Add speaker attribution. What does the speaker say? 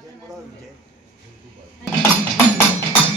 Speaker 1: 이제 뭐라
Speaker 2: 이제.